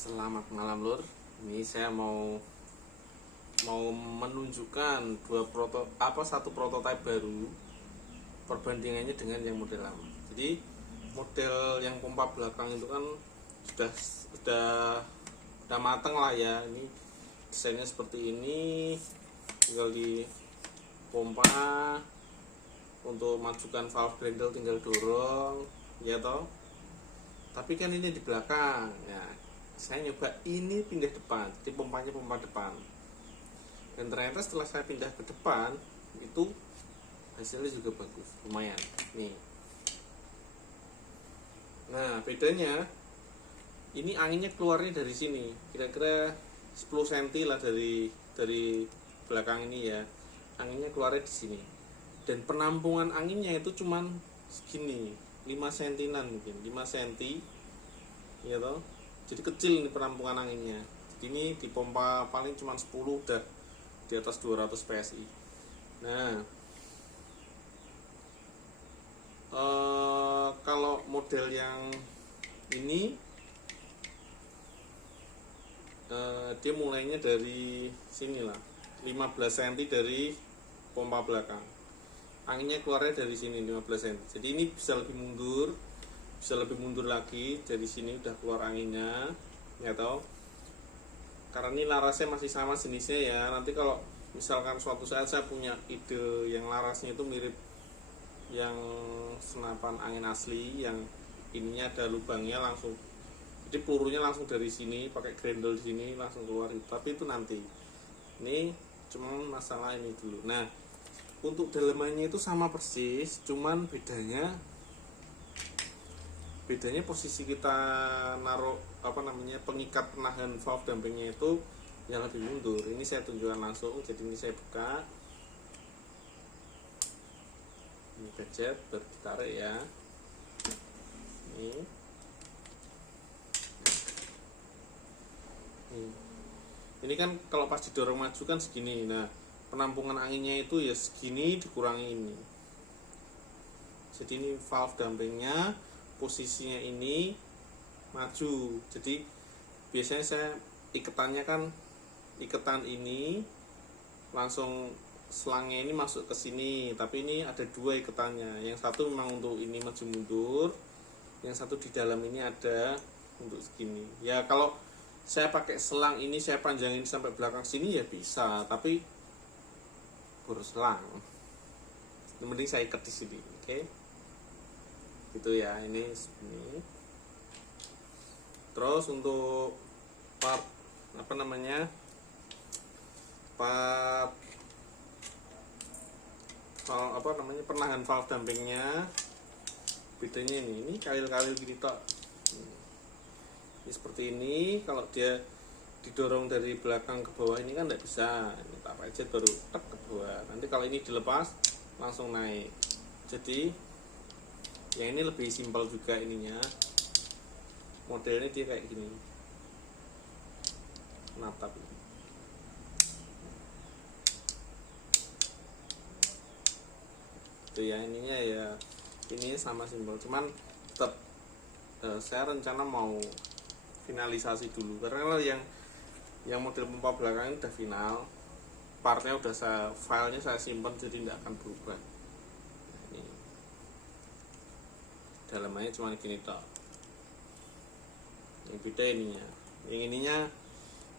Selamat malam Lur. Ini saya mau menunjukkan satu prototipe baru perbandingannya dengan yang model lama. Jadi model yang pompa belakang itu kan sudah matang lah ya. Ini desainnya seperti ini, tinggal di pompa untuk majukan valve grendel tinggal dorong ya toh. Tapi kan ini di belakang ya, saya nyoba ini pindah depan, jadi pompanya pompa depan, dan ternyata setelah saya pindah ke depan itu hasilnya juga bagus, lumayan nih. Nah bedanya ini anginnya keluarnya dari sini, kira-kira 10 cm lah dari belakang ini ya, anginnya keluarnya di sini, dan penampungan anginnya itu cuman segini, 5 cm mungkin 5 cm ya toh. Jadi kecil ini penampungan anginnya. Jadi ini dipompa paling cuma 10 udah di atas 200 PSI. Nah, kalau model yang ini dia mulainya dari sini lah, 15 cm dari pompa belakang. Anginnya keluarnya dari sini 15 cm. Jadi ini bisa lebih mundur lagi, dari sini udah keluar anginnya ya tau. Karena ini larasnya masih sama jenisnya ya. Nanti kalau misalkan suatu saat saya punya ide yang larasnya itu mirip yang senapan angin asli, yang ininya ada lubangnya langsung, jadi pelurunya langsung dari sini pakai grendel di sini langsung keluar itu. Tapi itu nanti, ini cuma masalah ini dulu. Nah untuk dalamannya itu sama persis, cuman bedanya posisi kita naruh pengikat penahan valve dampingnya itu yang lebih mundur. Ini saya tunjukkan langsung. Jadi ini saya buka, ini gadget baru ditarik ya. Ini kan kalau pas didorong maju kan segini. Nah penampungan anginnya itu ya segini dikurangi ini. Jadi ini valve dampingnya posisinya ini maju. Jadi biasanya saya iketannya kan, iketan ini langsung selangnya ini masuk ke sini, tapi ini ada dua iketannya. Yang satu memang untuk ini maju mundur, yang satu di dalam ini ada untuk segini. Ya kalau saya pakai selang ini saya panjangin sampai belakang sini ya bisa, tapi boros selang. Mending saya ikat di sini, oke? Gitu ya, ini. Terus untuk part penahan valve dampingnya, bedanya ini kail-kail gini tok. Ini seperti ini. Kalau dia didorong dari belakang ke bawah ini kan tidak bisa, ini tak pencet baru tek ke bawah. Nanti kalau ini dilepas langsung naik. Jadi yang ini lebih simpel juga ininya, modelnya dia kayak gini, natap. Itu ya ininya ya, ini sama simpel, cuman tetap saya rencana mau finalisasi dulu, karena yang model pompa belakang udah final, partnya udah filenya saya simpan, jadi tidak akan berubah. Nah, ini dalamannya cuma gini tok. Yang beda ininya, yang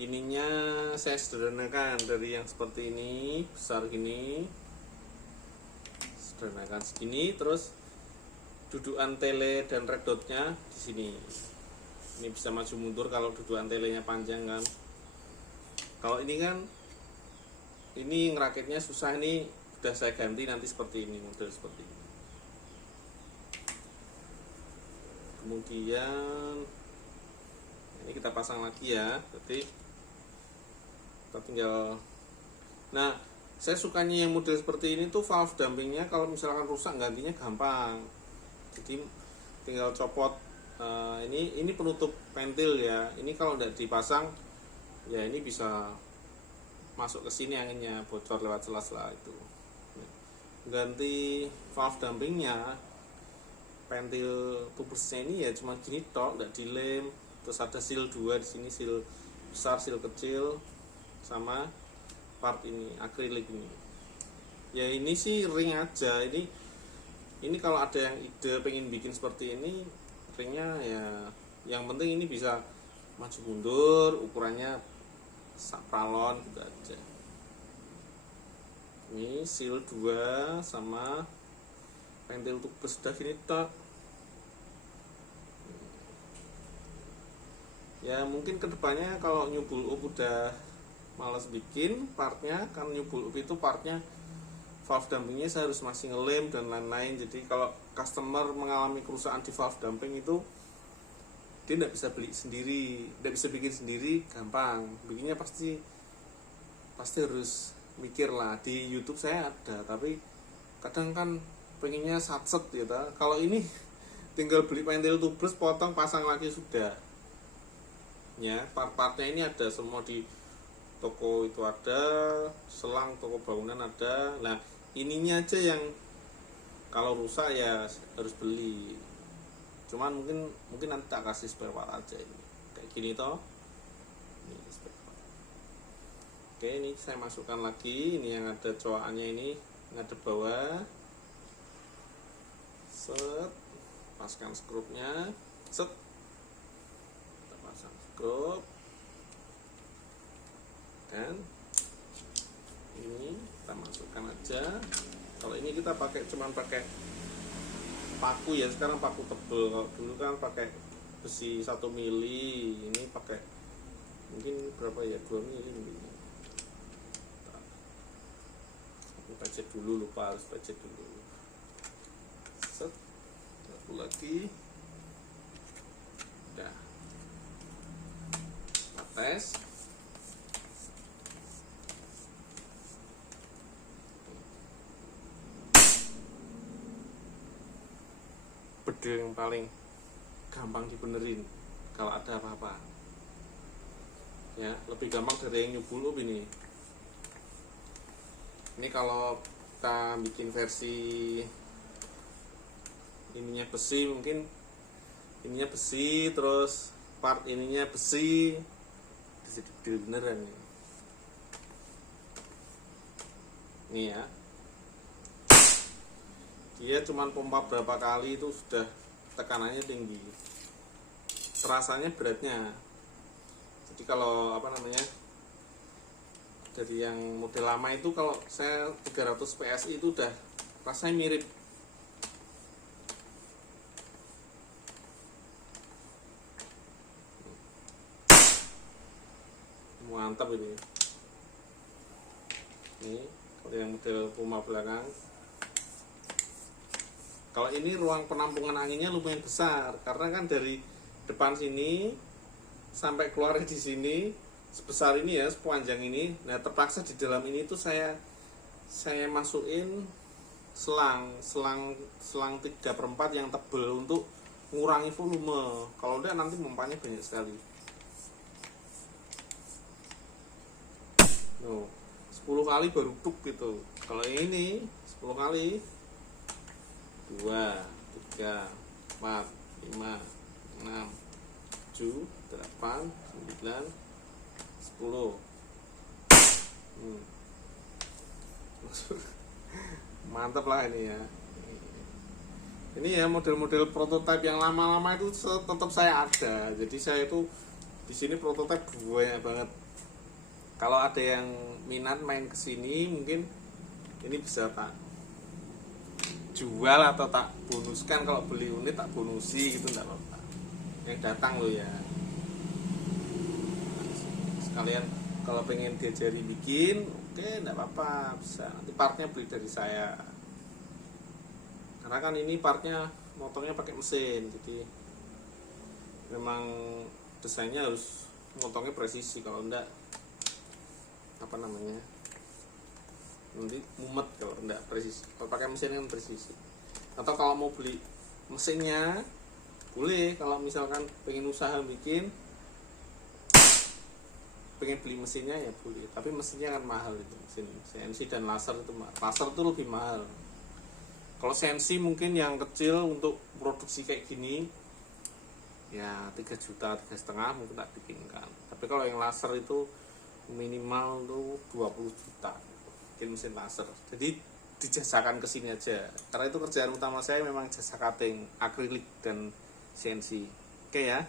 ininya saya sederhanakan dari yang seperti ini, besar gini, sederhanakan segini. Terus dudukan tele dan red dotnya di sini. Ini bisa maju mundur kalau dudukan telenya panjang kan. Kalau ini kan, ini ngerakitnya susah, ini udah saya ganti nanti seperti ini, model seperti ini. Kemudian ini kita pasang lagi ya. Jadi kita tinggal, nah saya sukanya yang model seperti ini tuh valve dampingnya kalau misalkan rusak gantinya gampang. Jadi tinggal copot ini penutup ventil ya. Ini kalau tidak dipasang ya ini bisa masuk ke sini anginnya, bocor lewat sela-sela itu. Ganti valve dampingnya, ventil tubursnya ini ya cuma gini tok, tidak dilem. terus ada seal 2 di sini, seal besar, seal kecil, sama part ini akrilik ini. Ya ini sih ring aja. Ini kalau ada yang ide pengen bikin seperti ini, ringnya ya yang penting ini bisa maju mundur, ukurannya sapralon gitu aja. Ini seal 2 sama pentil tubes sudah gini tok. Ya mungkin kedepannya kalau new bull up udah males bikin partnya, kan new bull up itu partnya valve dampingnya saya harus masih ngelem dan lain-lain. Jadi kalau customer mengalami kerusakan di valve damping itu dia tidak bisa beli sendiri, tidak bisa bikin sendiri gampang. Bikinnya pasti harus mikir lah. Di YouTube saya ada, tapi kadang kan pengennya satset gitu. Kalau ini tinggal beli pentil tubeless, potong, pasang lagi sudah. Ya, part-partnya ini ada semua di toko itu ada, selang toko bangunan ada. Nah, ininya aja yang kalau rusak ya harus beli. Cuman mungkin nanti tak kasih spare part aja ini. Kayak gini toh. Ini spare part. Oke, ini saya masukkan lagi. Ini yang ada coakannya ini, ngadep bawah. Set. Paskan skrupnya. Set. Kita pasang skrup. Dan ini kita masukkan aja. Kalau ini kita cuman pakai paku ya, sekarang paku tebel. Kalau dulu kan pakai besi 1 mili, ini pakai mungkin berapa ya, 2 mili mungkin. Ini pecet dulu, lupa harus pecet dulu. Set, satu lagi. Udah. Kita tes. Bedil yang paling gampang dibenerin kalau ada apa-apa, ya lebih gampang dari yang new bull up ini. Ini kalau kita bikin versi ininya besi, mungkin ininya besi terus part ininya besi, bisa bedil beneran ini ya. Dia cuman pompa berapa kali itu sudah tekanannya tinggi, terasanya beratnya. Jadi kalau dari yang model lama itu, kalau saya 300 PSI itu udah rasanya mirip. Mantap ini. Ini kalau yang model Puma belakang. Kalau ini ruang penampungan anginnya lumayan besar, karena kan dari depan sini sampai keluar di sini sebesar ini ya, sepanjang ini. Nah, terpaksa di dalam ini tuh saya masukin selang 3/4 yang tebel untuk mengurangi volume. Kalau enggak nanti pompanya banyak sekali. Tuh, 10 kali baru duk gitu. Kalau ini 10 kali. 2, 3, 4, 5, 6, 7, 8, 9, 10. Mantap lah ini ya. Ini ya model-model prototipe yang lama-lama itu tetap saya ada. Jadi saya itu di sini prototipe banyak banget. Kalau ada yang minat main kesini, mungkin ini bisa tak jual atau tak bonuskan. Kalau beli unit tak bonusi gitu, enggak apa-apa. Yang datang lo ya. Sekalian kalau pengen diajari bikin, oke, enggak apa-apa, bisa. Nanti partnya beli dari saya. Karena kan ini partnya motornya pakai mesin, jadi memang desainnya harus motongnya presisi. Kalau enggak nanti mumet kalau enggak presisi. Kalau pakai mesin kan presisi. Atau kalau mau beli mesinnya boleh, kalau misalkan pengen usaha bikin, pengen beli mesinnya ya boleh. Tapi mesinnya kan mahal itu, mesin CNC dan laser itu laser itu lebih mahal. Kalau CNC mungkin yang kecil untuk produksi kayak gini ya 3 juta, 3,5 mungkin tak bikinkan. Tapi kalau yang laser itu minimal tuh 20 juta bikin mesin laser. Jadi dijasakan ke sini aja, karena itu kerjaan utama saya memang jasa cutting akrilik dan CNC. Oke ya,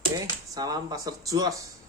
oke, salam Pasar Jos.